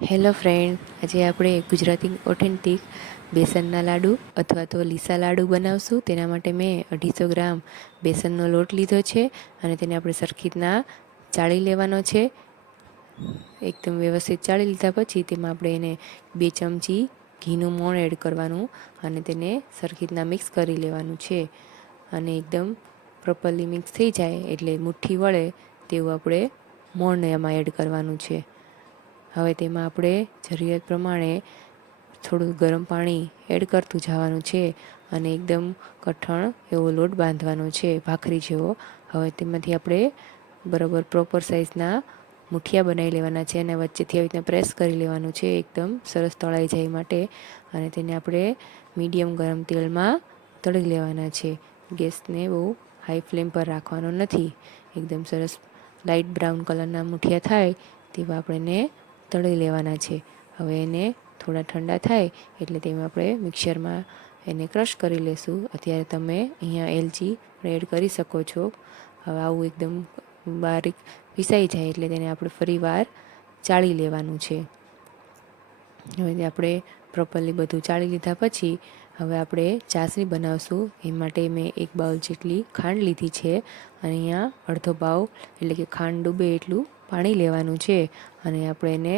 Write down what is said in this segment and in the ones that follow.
Hello friend, આજે આપણે Gujarati authentic બેસનના લાડુ અથવા તો લીસા લાડુ બનાવશું. તેના માટે મેં 250 ગ્રામ બેસનનો લોટ લીધો છે અને તેને આપણે સરખી રીતના ચાળી લેવાનો છે. એકદમ વ્યવસ્થિત ચાળી લીધા પછી તેમાં આપણે એને 2 ચમચી ઘીનું મોણ એડ કરવાનું અને તેને સરખી રીતના મિક્સ કરી લેવાનું છે. અને એકદમ પ્રોપરલી મિક્સ થઈ જાય એટલે મુઠ્ઠી વળે તેવું આપણે મોણને એમાં એડ કરવાનું છે. હવે તેમાં આપણે જરૂરિયાત પ્રમાણે થોડું ગરમ પાણી એડ કરતું જવાનું છે અને એકદમ કઠણ એવો લોટ બાંધવાનો છે, ભાખરી જેવો. હવે તેમાંથી આપણે બરાબર પ્રોપર સાઇઝના મુઠિયા બનાવી લેવાના છે અને વચ્ચેથી આવી રીતના પ્રેસ કરી લેવાનું છે એકદમ સરસ તળાઈ જાય માટે. અને તેને આપણે મીડિયમ ગરમ તેલમાં તળી લેવાના છે. ગેસને બહુ હાઈ ફ્લેમ પર રાખવાનો નથી. એકદમ સરસ લાઇટ બ્રાઉન કલરના મુઠિયા થાય તેવા આપણે તળી લેવાના છે. હવે એને થોડા ઠંડા થાય એટલે તેમાં આપણે મિક્સરમાં એને ક્રશ કરી લેશું. અત્યારે તમે અહીંયા એલચી એડ કરી શકો છો. હવે આવું એકદમ બારીક પીસાઈ જાય એટલે તેને આપણે ફરી વાર ચાળી લેવાનું છે. હવે આપણે પ્રોપરલી બધું ચાળી લીધા પછી હવે આપણે ચાસણી બનાવશું. એ માટે મેં 1 બાઉલ જેટલી ખાંડ લીધી છે અને અહીંયા અડધો બાઉલ એટલે કે ખાંડ ડૂબે એટલું પાણી લેવાનું છે અને આપણે એને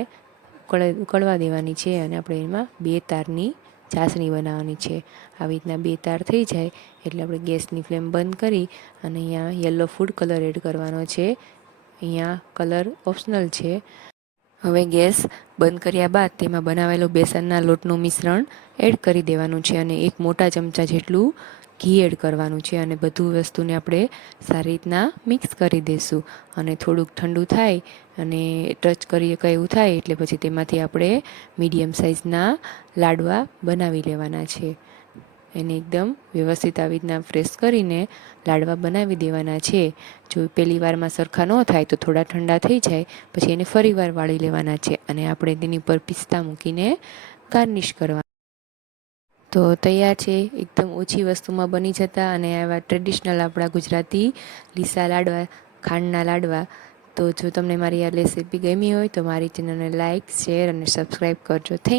ઉકળવા દેવાની છે અને આપણે એમાં 2 તારની ચાસણી બનાવવાની છે. આવી રીતના 2 તાર થઈ જાય એટલે આપણે ગેસની ફ્લેમ બંધ કરી અને અહીંયા યલો ફૂડ કલર એડ કરવાનો છે. અહીંયા કલર ઓપ્શનલ છે. હવે ગેસ બંધ કર્યા બાદ તેમાં બનાવેલું બેસનના લોટનું મિશ્રણ એડ કરી દેવાનું છે અને 1 મોટા ચમચા જેટલું ઘી એડ કરવાનું છે અને બધું વસ્તુને આપણે સારી રીતના મિક્સ કરી દઈશું. અને થોડુંક ઠંડુ થાય અને ટચ કરીએ કંઈ એવું થાય એટલે પછી તેમાંથી આપણે મીડિયમ સાઇઝના લાડવા બનાવી લેવાના છે. એને એકદમ વ્યવસ્થિત આવી રીતના પ્રેસ કરીને લાડવા બનાવી દેવાના છે. જો પહેલી વારમાં સરખા ન થાય તો થોડા ઠંડા થઈ જાય પછી એને ફરી વાર વાળી લેવાના છે અને આપણે તેની ઉપર પિસ્તા મૂકીને ગાર્નિશ કરવાના. તો તૈયાર છે, એકદમ ઓછી વસ્તુમાં બની જતા અને આવા ટ્રેડિશનલ આપણા ગુજરાતી લીસા લાડવા, ખાંડના લાડવા. તો જો તમને મારી આ રેસીપી ગમી હોય તો મારી ચેનલને લાઇક, શેર અને સબસ્ક્રાઈબ કરજો. થેન્ક